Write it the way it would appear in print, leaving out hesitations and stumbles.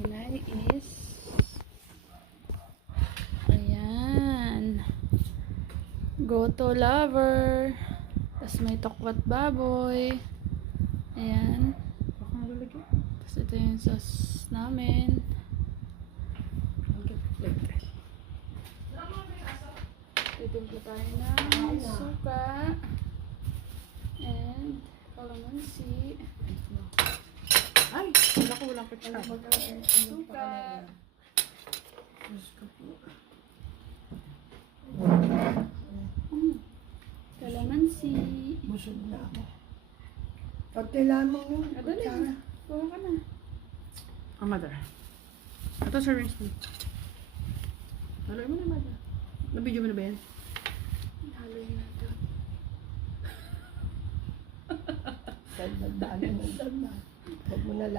Hinay is ayan, goto lover. Tapos may tokwat baboy. Ayan. Tapos ito yung sauce namin. Titimpla tayo ng suka and calamansi. Ay, wala pa siya. Suka. Calamansi. Busog na ako. Pagkailan mo yun. Adali na. Kuha ka na. Oh, mother. Ito, servings mo. Haloy mo na, mother. Nabidyo mo na ba yan? Haloy natin. Dagdag-daanan ng dagdag. Huwag mo na